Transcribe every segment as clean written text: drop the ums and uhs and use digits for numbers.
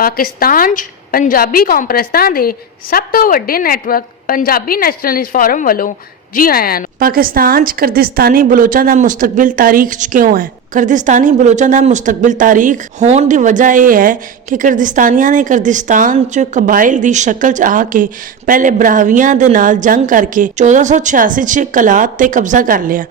पाकिस्तान 'ਚ पंजाबी कॉन्फ्रेंसां दे सब तो वड्डे नैटवर्क पंजाबी नैशनलिस्ट फोरम वालों जी आयां नूं। पाकिस्तान च करदिस्तानी बलोचां दा मुस्तकबिल तारीख च क्यों है? करदिस्तानी बलोचां दा मुस्तकबिल तारीख होने की वजह यह है कि करदिस्तानियां ने करदिस्तान च कबाइल की शक्ल च आके पहले ब्राहवियां दे नाल जंग करके 1486 च कलात ते कब्जा कर लिया।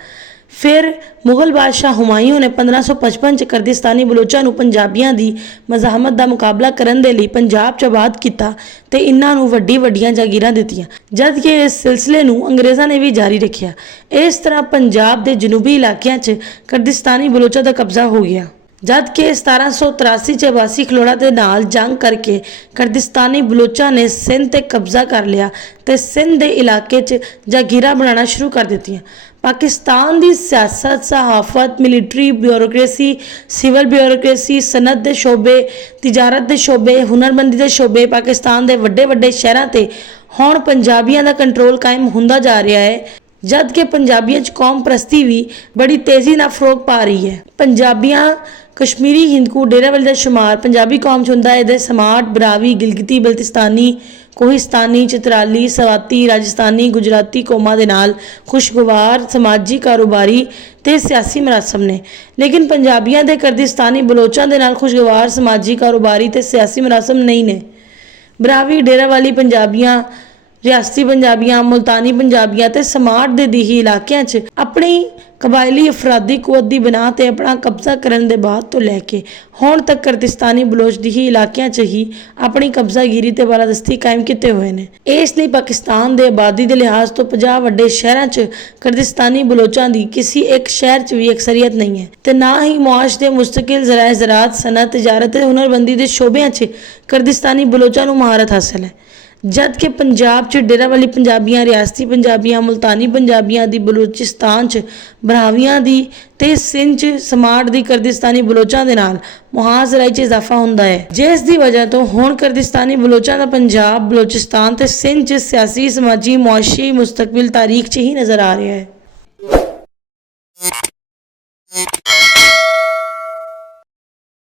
फिर मुगल बादशाह हुमायूं ने 1555 च करदिस्तानी बलोचां नूं पंजाबियां दी मज़ाहमत दा मुकाबला करन दे लई पंजाब च आबाद कीता ते इन्हां नूं वड्डियां जागीरां दित्तियां, जद कि इस सिलसिले नूं अंग्रेज़ां ने भी जारी रखिया। इस तरह पंजाब दे जनूबी इलाकिਆਂ च करदिस्तानी बलोचां दा कब्जा हो गया, जद कि 1783 च अब्बासी खलोड़ा दे नाल जंग करके करदिस्तानी बलोचां ने सिंध ते कब्जा कर लिया ते सिंध दे इलाके च जागीरां बनाना शुरू कर दित्तियां। पाकिस्तान दी सियासत, सहाफत, मिलिट्री ब्यूरोक्रेसी, सिविल ब्यूरोक्रेसी, सनत दे शोबे, तिजारत दे शोबे, हुनरमंदी दे शोबे, पाकिस्तान दे वड्डे वड्डे शहरां ते हुण पंजाबियां दा कंट्रोल कायम हुंदा जा रहा है, जद कि पंजाबियों च कौम परस्ती भी बड़ी तेज़ी नाल फरोग पा रही है। पंजाबियां कश्मीरी, हिंदकू, डेरावाली का शुमार पंजाबी कौम च हुंदा है। इहदे समाट, ब्रावी, गिलगिती, बल्तिस्तानी, कोहिस्तानी, चित्राली, सवाती, राजस्थानी, गुजराती कौमां दे नाल खुशगवार समाजी, कारोबारी ते सियासी मरासम ने, लेकिन पंजाबियां दे करदिस्तानी बलोचां दे नाल खुशगवार समाजी, कारोबारी ते सियासी मरासम नहीं ने। ब्रावी, डेरावाली पंजाबियां, रियासती पंजाबियां, मुल्तानी पंजाबियां ते समाट दे दीही इलाकिਆਂ च अपनी कबायली अफराधी कुवत दी बिनाह ते अपना कब्जा करन दे बाद तो लैके हुण तक करदिस्तानी बलोच दीही इलाकिਆਂ च ही अपनी कब्जागिरी ते बालादस्ती कायम कीते हुए ने। इस लई पाकिस्तान दे आबादी दे लिहाज तो 50 वड्डे शहरां च करदिस्तानी बलोचां दी किसी एक शहर च भी अक्सरियत नहीं है ते ना ही मुआश दे मुस्तकिल ज़राए ज़राअत, सनत, तिजारत ते हुनरबंदी दे शोबिਆਂ च करदिस्तानी बलोचां नूं महारत हासिल है, जद कि पंजाब च डेरावाली पंजाबियां, रियासती पंजाबियां, मुल्तानी पंजाबियां दी, बलूचिस्तान च ब्राहवियां दी ते सिंध च समाट दी करदिस्तानी बलोचां दे नाल मुहाज़राई च इजाफा हुंदा है, जिस दी वजह तो हुण करदिस्तानी बलोचां दा पंजाब, बलूचिस्तान ते सिंध च सियासी, समाजी, मुआशी मुस्तकबिल तारीख च ही नज़र आ रहा है।